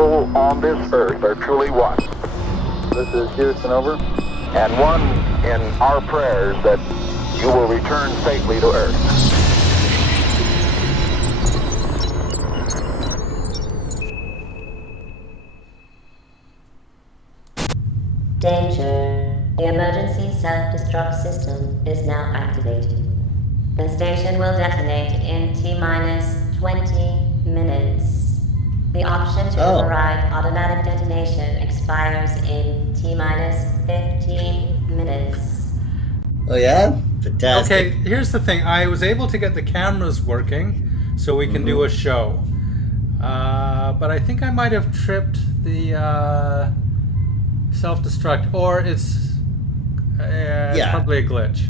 people on this earth are truly one. This is Houston, over. And one in our prayers that you will return safely to Earth. Danger. The emergency self-destruct system is now activated. The station will detonate in T-minus 20 minutes. The option to override automatic detonation expires in T-minus 15 minutes. Oh yeah? Fantastic. Okay, here's the thing. I was able to get the cameras working so we can do a show. But I think I might have tripped the self-destruct, or it's probably a glitch.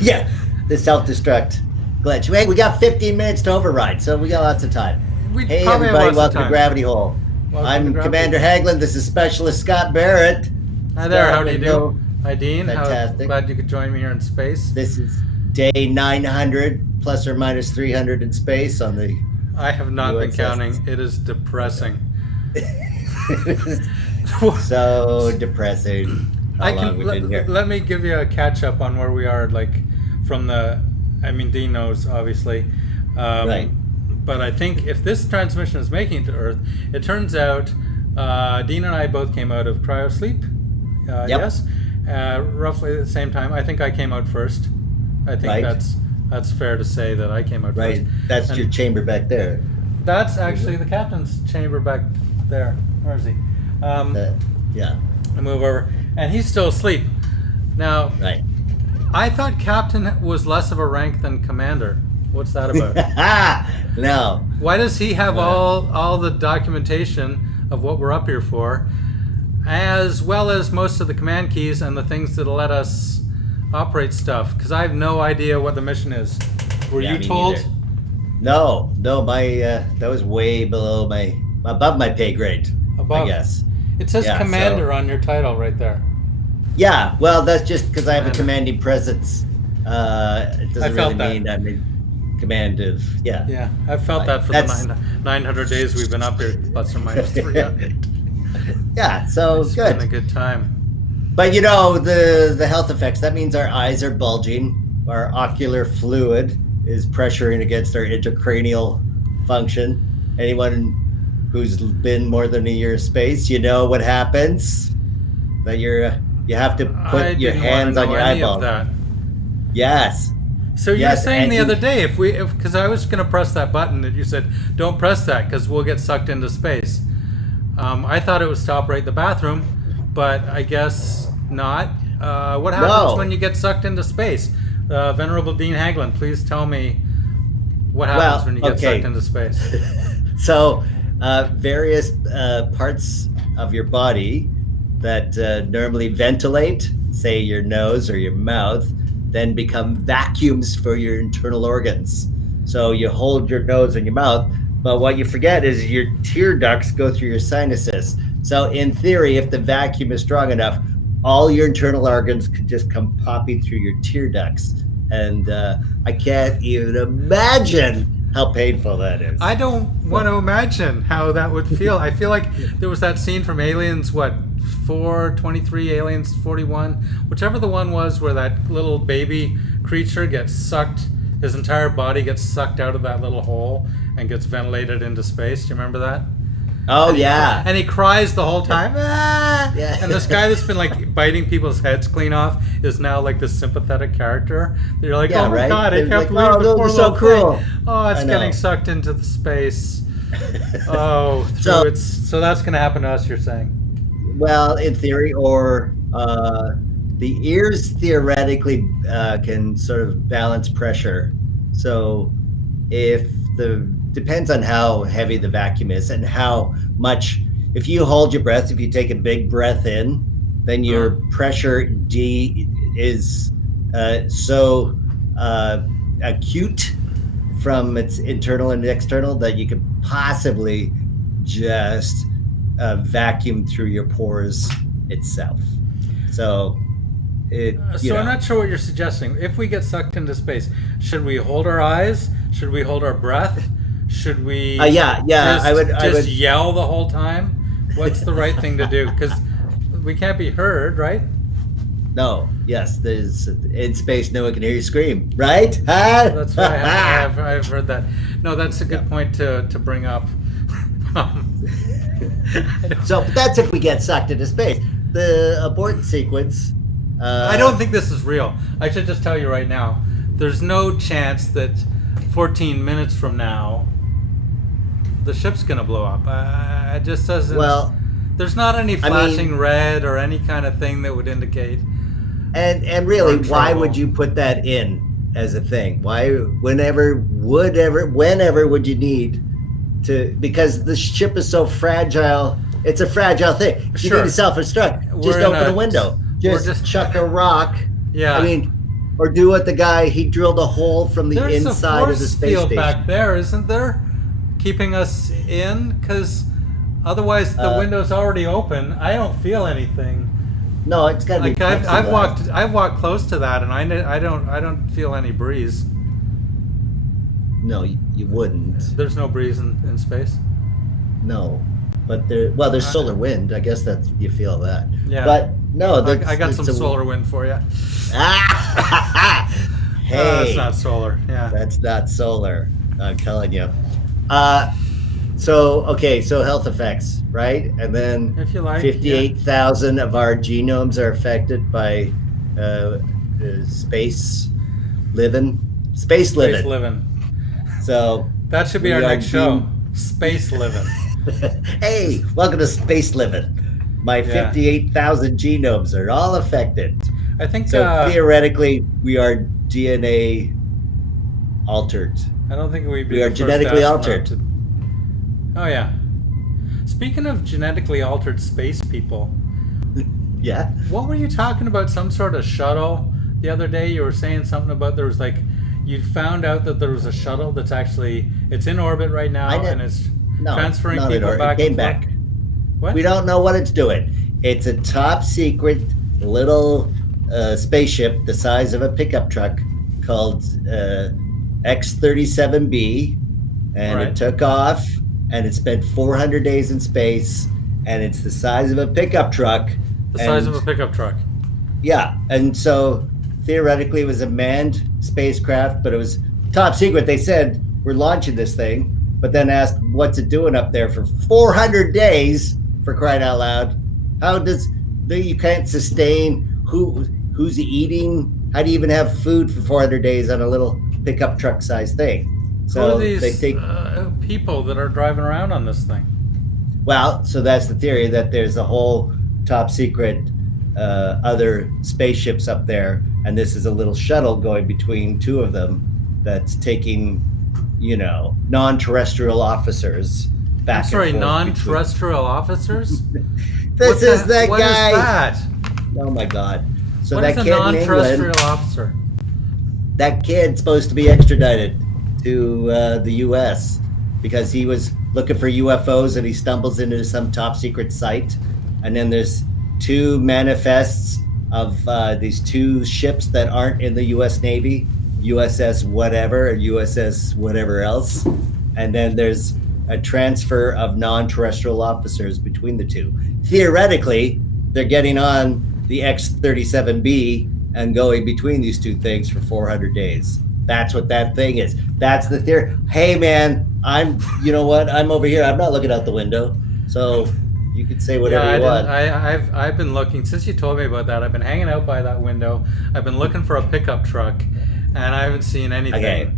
Yeah, the self-destruct glitch. Hey, we got 15 minutes to override, so we got lots of time. Hey everybody, welcome to Gravity Hole. I'm Commander Haglund. This is Specialist Scott Barrett. Hi there, how do you do? Hi Dean, fantastic. Glad you could join me here in space. This is day 900 plus or minus 300 in space on the I have not USS. been counting. It is depressing. So depressing. How long we've been here. Let me give you a catch up on where we are, like from Dean knows obviously. Right. But I think if this transmission is making it to Earth, it turns out Dean and I both came out of cryosleep. Yes. Roughly at the same time. I think I came out first. I think that's fair to say that I came out first. Right. That's your chamber back there. That's actually the captain's chamber back there. Where is he? Yeah. I move over, and he's still asleep. Now, Right. I thought captain was less of a rank than commander. What's that about? No. Why does he have all the documentation of what we're up here for, as well as most of the command keys and the things that let us operate stuff? Because I have no idea what the mission is. Were you told? Neither. No. My that was way above my pay grade. Above. I guess. It says commander on your title right there. Yeah. Well, that's just because I have a commanding presence. It doesn't really mean I'm in command of. Yeah. Yeah, I've felt that for the 900 days we've been up here, plus or minus 300. Yeah. So It's good. been a good time. But you know the health effects. That means our eyes are bulging. Our ocular fluid is pressuring against our intracranial function. Anyone who's been more than a year in space, you know what happens. That you have to put your hands on your eyeball. That. Yes. So you were saying the other day, because I was going to press that button that you said, don't press that because we'll get sucked into space. I thought it was to operate the bathroom, but I guess not. What happens when you get sucked into space? Venerable Dean Haglund, please tell me what happens when you get sucked into space. So various parts of your body that normally ventilate, say your nose or your mouth, then become vacuums for your internal organs. So you hold your nose and your mouth, but what you forget is your tear ducts go through your sinuses. So in theory, if the vacuum is strong enough, all your internal organs could just come popping through your tear ducts. And I can't even imagine how painful that is. I don't want to imagine how that would feel. I feel like there was that scene from Aliens, 423, Aliens 41, whichever the one was where that little baby creature gets sucked, his entire body gets sucked out of that little hole and gets ventilated into space. Do you remember that? Oh, yeah. And he cries the whole time. Ah! Yeah. And this guy that's been like biting people's heads clean off is now like this sympathetic character. You're like, oh my God, I can't believe the poor little thing. Oh, it's getting sucked into the space. So that's going to happen to us, you're saying? Well, in theory, or the ears theoretically can sort of balance pressure. So depends on how heavy the vacuum is and how much, if you hold your breath, if you take a big breath in, then your pressure is so acute from its internal and external that you could possibly just vacuum through your pores itself. So I'm not sure what you're suggesting. If we get sucked into space, should we hold our eyes? Should we hold our breath? Should we? Yeah. I would yell the whole time. What's the right thing to do? Because we can't be heard, right? No. Yes. There's in space. No one can hear you scream. Right? Huh? That's right. I've heard that. No, that's a good point to bring up. So that's if we get sucked into space. The abort sequence. I don't think this is real. I should just tell you right now. There's no chance that 14 minutes from now the ship's gonna blow up. It just doesn't. Well, there's not any flashing red or any kind of thing that would indicate. And really, why would you put that in as a thing? Why, whenever would you need to? Because the ship is so fragile. It's a fragile thing. You need to self-destruct. Just open a window. Just chuck a rock. Yeah. I mean, or do what the guy, he drilled a hole from the inside of the space field station. Back there, isn't there? Keeping us in, because otherwise the window's already open. I don't feel anything. No, it's got to be. I've walked close to that, and I don't feel any breeze. No, you wouldn't. There's no breeze in space. No, but there's solar wind. I guess that's you feel that. Yeah. But no, I got some solar wind for you. Hey, that's not solar. Yeah, that's not solar. I'm telling you. So health effects, right? And then if you like, 58,000 of our genomes are affected by space living. So that should be our next show. Space living. Hey, welcome to Space Living. My 58,000 genomes are all affected. I think so. Theoretically, we are DNA altered. I don't think we are genetically altered. Oh yeah. Speaking of genetically altered space people. Yeah. What were you talking about? Some sort of shuttle the other day? You were saying something about there was you found out that there was a shuttle that's it's in orbit right now and it's transferring people back. It came back. What? We don't know what it's doing. It's a top secret little spaceship the size of a pickup truck called X-37B, and it took off and it spent 400 days in space, and it's the size of a pickup truck. Size of a pickup truck. Yeah, and so theoretically it was a manned spacecraft, but it was top secret. They said, we're launching this thing, but then asked, what's it doing up there for 400 days, for crying out loud? You can't sustain, who's eating? How do you even have food for 400 days on a little pickup truck size thing? So who are these people that are driving around on this thing? Well, so that's the theory, that there's a whole top secret other spaceships up there, and this is a little shuttle going between two of them that's taking, non-terrestrial officers back. I'm sorry, non-terrestrial officers? This is that guy. What is that? Oh my God! So what that is kid a non-terrestrial in England, officer? That kid's supposed to be extradited to the U.S. because he was looking for UFOs and he stumbles into some top secret site, and then there's two manifests of these two ships that aren't in the U.S. Navy, USS whatever and USS whatever else, and then there's a transfer of non-terrestrial officers between the two. Theoretically, they're getting on the X-37B and going between these two things for 400 days. That's what that thing is. That's the theory. Hey man, you know what? I'm over here. I'm not looking out the window. So you can say whatever you want. I've been looking, since you told me about that, I've been hanging out by that window. I've been looking for a pickup truck and I haven't seen anything. Okay.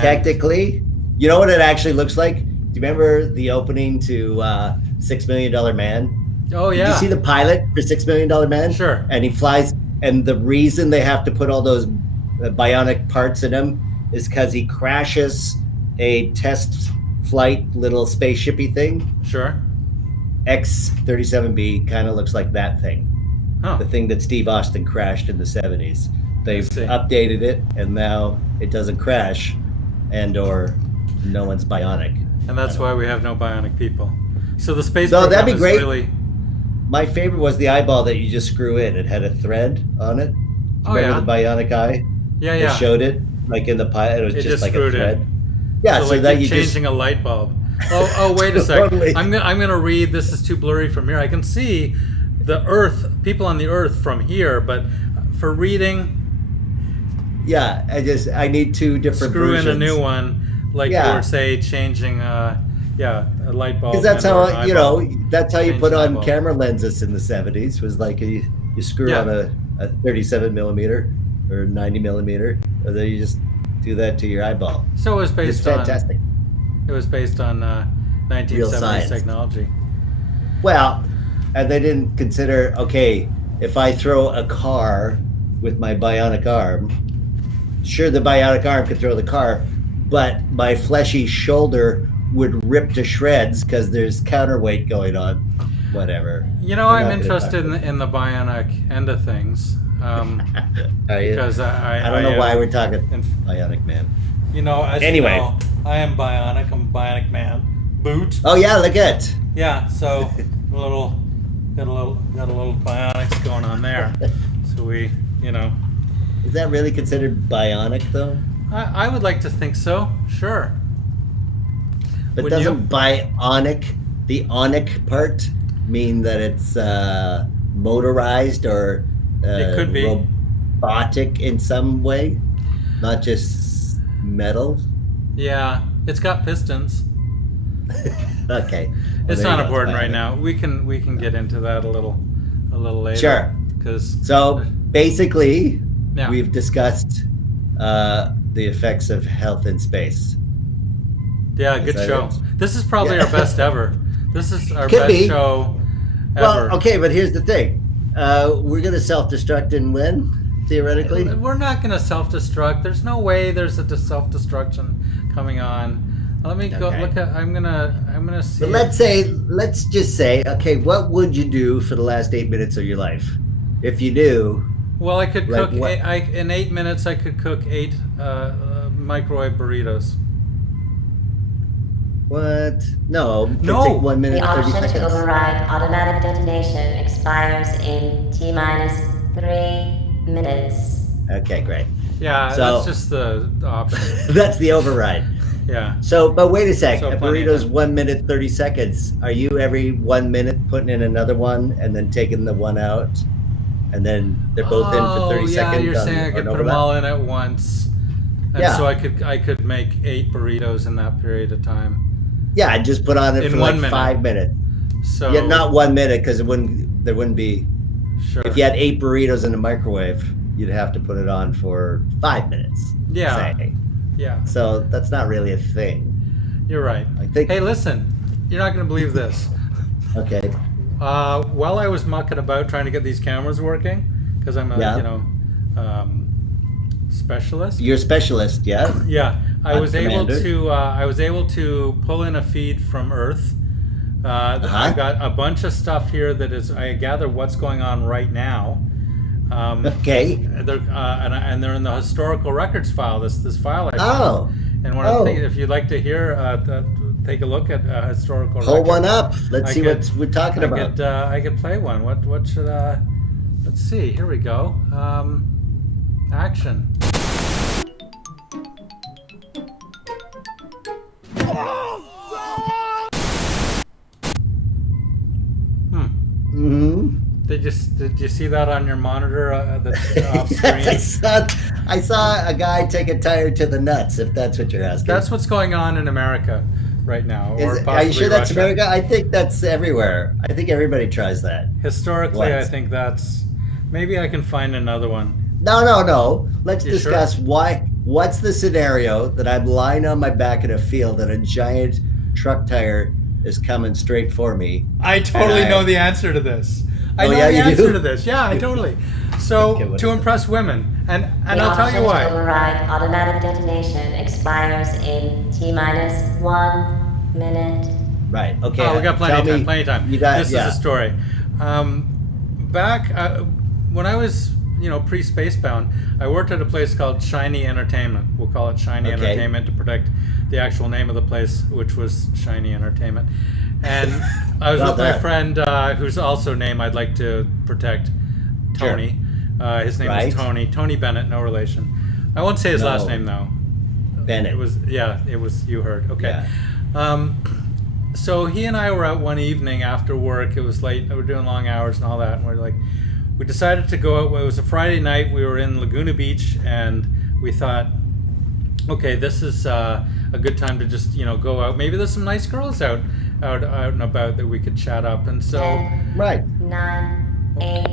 Technically, you know what it actually looks like? Do you remember the opening to $6 Million Man? Oh yeah. Did you see the pilot for $6 Million Man? Sure. And he flies, and the reason they have to put all those bionic parts in him is because he crashes a test flight little spaceshipy thing. Sure. X-37B kind of looks like that thing. Oh. The thing that Steve Austin crashed in the 70s. They've updated it, and now it doesn't crash, or no one's bionic. And that's why we have no bionic people. So the space program that'd be is great. Really... My favorite was the eyeball that you just screw in. It had a thread on it. Remember the bionic eye? Yeah. They showed it like in the pilot. It was just like a thread. Yeah, so like that you're you just- changing a light bulb. Oh, wait a second. Totally. I'm gonna read. This is too blurry from here. I can see the Earth, people on the Earth from here, but for reading, Yeah, I need two different screw versions. in a new one, like Yeah. you were say changing a light bulb. Because that's and how an eyeball. that's how you Change put an on eyeball. camera lenses in the 70s. Was like you screw Yeah. on a 37 millimeter or 90 millimeter, and then you just do that to your eyeball. So it was It's based on fantastic. 1970s science. technology. Well, and they didn't consider, okay, if I throw a car with my bionic arm, sure, the bionic arm could throw the car, but my fleshy shoulder would rip to shreds because there's counterweight going on. Whatever. You know, We're I'm not gonna interested talk in the bionic end of things. Are you? Because I don't know am- why we're talking in- bionic man. You know, as Anyway. you know, I am bionic. I'm a bionic man. Boot. Oh yeah, look at. Yeah. So got a little bionics going on there. So we, you know, Is that really considered bionic though? I would like to think so. Sure. But Wouldn't doesn't you? bionic, the onic part, mean that it's motorized or It could be. robotic in some way, not just metal? Yeah. It's got pistons. Okay. Well, It's there you not go, important right bionic. now. We can get into that a little later. Sure. Because So basically, yeah. we've discussed the effects of health in space. Yeah, good that show. it? This is probably Yeah. our best ever. This is our Could best be. show ever. Well, okay, but here's the thing. We're going to self-destruct in when, theoretically? We're not going to self-destruct. There's no way there's a self-destruction coming on. Let me go Okay. look at. I'm gonna see. But let's just say, okay, what would you do for the last 8 minutes of your life? If you knew, Well, I could Like cook. what? In 8 minutes, I could cook 8 microwave burritos. what? No, it No. take 1 minute, The 30 option to seconds. override automatic detonation expires in T-minus 3 minutes. Okay, great. Yeah, So- that's just the option. That's the override. Yeah. So, but wait a sec. So a plenty of burrito's time. 1 minute, 30 seconds. Are you every 1 minute putting in another one and then taking the one out? And then they're both in for 30 yeah, seconds? you're on- saying I on could put them overlap? all in at once, and Yeah. so I could make 8 burritos in that period of time. Yeah, I'd just put on it In for 1 like minute. 5 minutes. So Yeah, not 1 minute because there wouldn't be. sure. If you had 8 burritos in the microwave, you'd have to put it on for 5 minutes. Yeah. Say. Yeah, So that's not really a thing. you're right. I think. Hey, listen, you're not going to believe this. Okay. While I was mucking about trying to get these cameras working, because I'm a Yeah. specialist. You're a specialist, yeah? Yeah, I Not was able commander. to. I was able to pull in a feed from Earth. Uh-huh. I've got a bunch of stuff here that is. I gather what's going on right now. Okay. And they're in the historical records file. This file I found. Oh. And one of the Oh. things, if you'd like to hear, take a look at historical. Hold records. one up. Let's I see could- what we're talking about. I could play one. What should let's see. Here we go. Action. Mm-hmm. Did you see that on your monitor that's off Yes, screen? I saw a guy take a tire to the nuts, if that's what you're asking. That's what's going on in America right now, or Are you possibly sure that's Russia. America? I think that's everywhere. I think everybody tries that. Historically, I What? think that's. Maybe I can find another one. No. Let's You discuss what's the scenario that I'm lying on my back in a field and a giant truck tire is coming straight for me. I totally And know the answer to this. I Oh, know yeah, the you answer do? to this. Yeah, I totally. So Okay, what to is it? impress women, and The I'll tell option you to why. override automatic detonation expires in T-minus 1 minute. Right. Okay. Oh, we got plenty tell of time. me- Plenty of time. You got This yeah. is a story. Back when I was, pre-space bound, I worked at a place called Shiny Entertainment. We'll call it Shiny Okay. Entertainment to protect the actual name of the place, which was Shiny Entertainment. And I was Love with my that. friend whose also name I'd like to protect, Tony. His name Right. is Tony. Tony Bennett, no relation. I won't say his last No. name though. Bennett. It was you heard. Okay. Yeah. So he and I were out one evening after work. It was late. We were doing long hours and all that. And we decided to go out. It was a Friday night. We were in Laguna Beach, and we thought, okay, this is a good time to just go out. Maybe there's some nice girls out and about that we could chat up. And so 10, Right. 9, 8,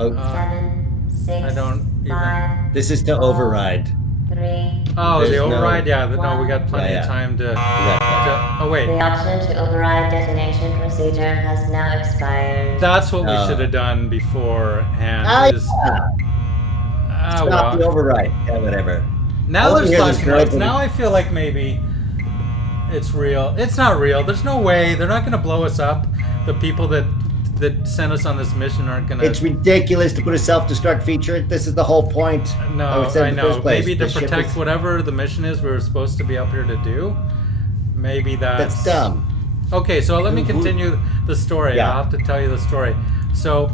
Oh, 7, 6, I don't even- 5, this is to override. 3. oh, There's the no- override. No, we got plenty Yeah, of yeah. time to. Yeah. Oh wait. The option to override detonation procedure has now expired. That's what we Oh. should have done beforehand. Yeah. Stop the Well, override. Yeah, whatever. now I wanna there's hear this flashing girl lights. thing. Now I feel like maybe it's real. It's not real. There's no way. They're not going to blow us up. The people that sent us on this mission aren't going to. It's ridiculous to put a self-destruct feature. This is the whole point. No, would say I in the know. first place. Maybe to The ship protect is- whatever the mission is we were supposed to be up here to do. Maybe That's dumb. Okay, so let me Who- continue the story. Yeah. I'll have to tell you the story. So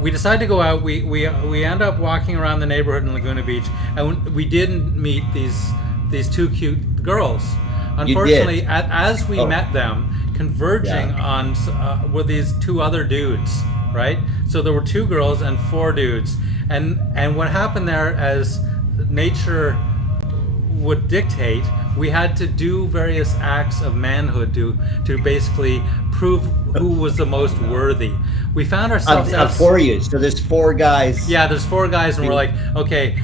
we decide to go out. We end up walking around the neighborhood in Laguna Beach, and we didn't meet these two cute girls. Unfortunately, as we Oh. met them, converging Yeah. on were these two other dudes, right? So there were two girls and four dudes, and what happened there, as nature would dictate, we had to do various acts of manhood to basically prove who was the most worthy. We found ourselves Of four you. So there's four guys. yeah, there's four guys, and we're like, okay,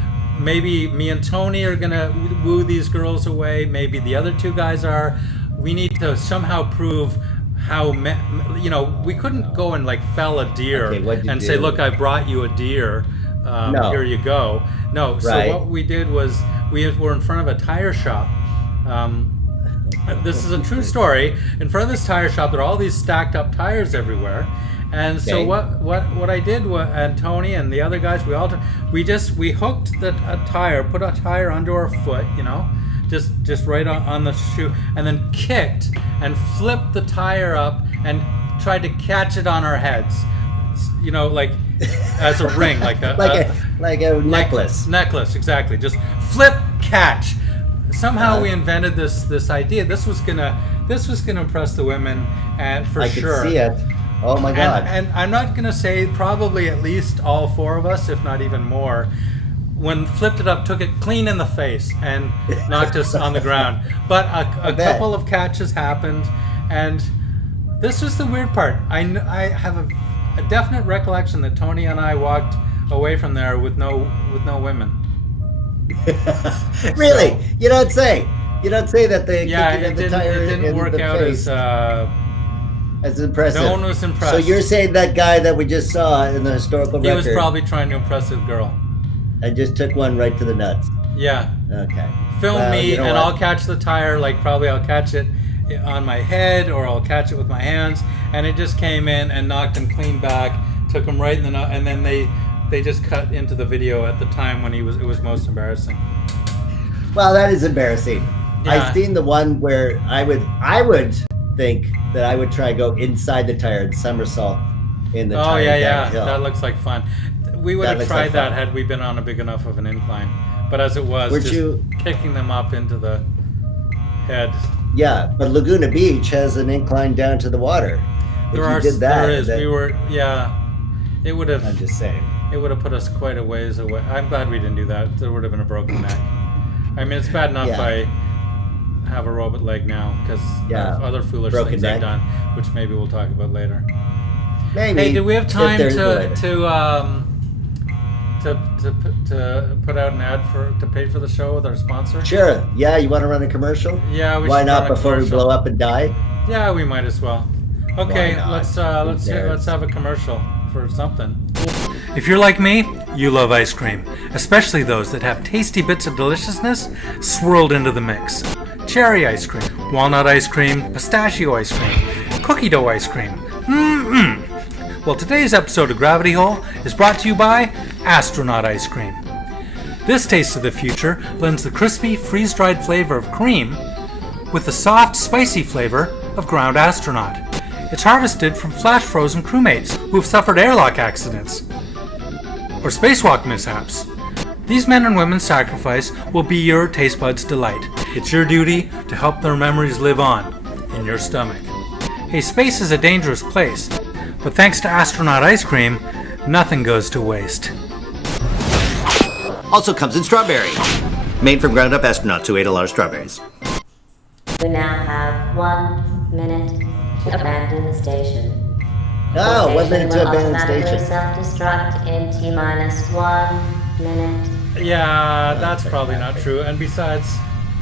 maybe me and Tony are gonna woo these girls away. Maybe the other two guys are. We need to somehow prove how we couldn't go and like fell a deer Okay, what'd you and do? say, look, I brought you a deer. No. Here you go. No. So Right. what we did was we were in front of a tire shop. This is a true story. In front of this tire shop, there are all these stacked up tires everywhere. And so Okay. what I did and Tony and the other guys, we hooked a tire, put a tire under our foot, just right on the shoe, and then kicked and flipped the tire up and tried to catch it on our heads, like as a ring, like a necklace. Necklace, exactly. Just flip, catch. Somehow we invented this idea. This was gonna impress the women, and for I sure. could see it. Oh my God. And I'm not gonna say probably at least all four of us, if not even more, when flipped it up, took it clean in the face and knocked us on the ground. But a bet. couple of catches happened, and this was the weird part. I have a definite recollection that Tony and I walked away from there with no women. Really? So- You don't say. You don't say that they Yeah, kicked it the tire didn't in work the out face. as As impressive. no one was impressed. So you're saying that guy that we just saw in the historical he record was probably trying to impress a girl. and just took one right to the nuts. Yeah. Okay. Film Well, me you know and what? I'll catch the tire, like probably I'll catch it on my head or I'll catch it with my hands, and it just came in and knocked him clean back, took him right in the nut, and then they just cut into the video at the time when it was most embarrassing. Well, that is embarrassing. Yeah. I've seen the one where I would think that I would try to go inside the tire and somersault in the Oh tire yeah, downhill. that looks like fun. We would That have looks tried like that fun. had we been on a big enough of an incline, but as it was, Weren't just you- kicking them up into the head. Yeah, but Laguna Beach has an incline down to the water. If you did that, there is. then- It would have. I'm just saying. It would have put us quite a ways away. I'm glad we didn't do that. There would have been a broken neck. I mean, it's bad enough Yeah. I have a robot leg now because Yeah. of other foolish Broken things neck. I've done, which maybe we'll talk about later. Maybe. Hey, do we have if time they're to good. put out an ad to pay for the show with our sponsor? Sure. Yeah, you want to run a commercial? Yeah, we Why should not run a before we commercial. blow up and die? Yeah, we might as well. Okay, Why not? let's Who cares? have a commercial for something. If you're like me, you love ice cream, especially those that have tasty bits of deliciousness swirled into the mix. Cherry ice cream, walnut ice cream, pistachio ice cream, cookie dough ice cream. Mmm. Well, today's episode of Gravity Hole is brought to you by Astronaut Ice Cream. This taste of the future blends the crispy, freeze-dried flavor of cream with the soft, spicy flavor of ground astronaut. It's harvested from flash-frozen crewmates who have suffered airlock accidents or spacewalk mishaps. These men and women's sacrifice will be your taste buds' delight. It's your duty to help their memories live on in your stomach. Hey, space is a dangerous place, but thanks to astronaut ice cream, nothing goes to waste. Also comes in strawberry. Made from ground-up astronauts who ate a lot of strawberries. You now have 1 minute to abandon the station. Oh, 1 minute to abandon the automatically station. self-destruct in T-1 minute. Yeah, that's probably not true. And besides,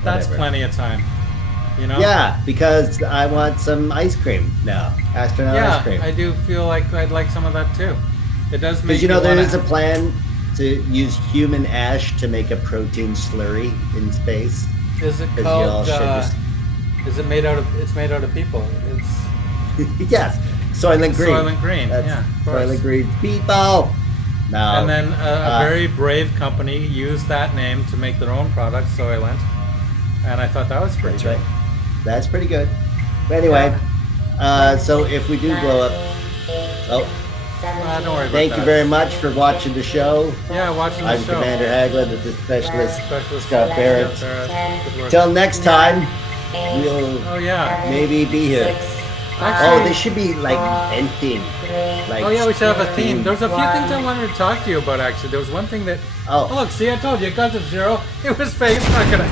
that's Whatever. plenty of time. You know? Yeah, because I want some ice cream now. Astronaut ice Yeah, cream. I do feel like I'd like some of that too. It does make Because you know there wanna- is a plan to use human ash to make a protein slurry in space. Is it 'Cause you all called? should just- Is it made out of? It's made out of people. It's Yes, Soylent Green. Soylent Green. That's Yeah, of course. Soylent Green people. No. And then a very brave company used that name to make their own product, Soylent. And I thought that was pretty That's good. right. That's pretty good. But anyway, so if we do blow up, oh, Don't worry about thank that. you very much for watching the show. Yeah, watching the I'm show. Commander Haglund with the specialist Specialist Scott Barrett. Good work. Till next time, we'll Oh yeah. maybe be here. Oh, they should be like venting. Like, Oh yeah, we should have a theme. There's a few things I wanted to talk to you about actually. There was one thing that. Oh. Look, see, I told you, it got to 0. It was fake. It's not gonna.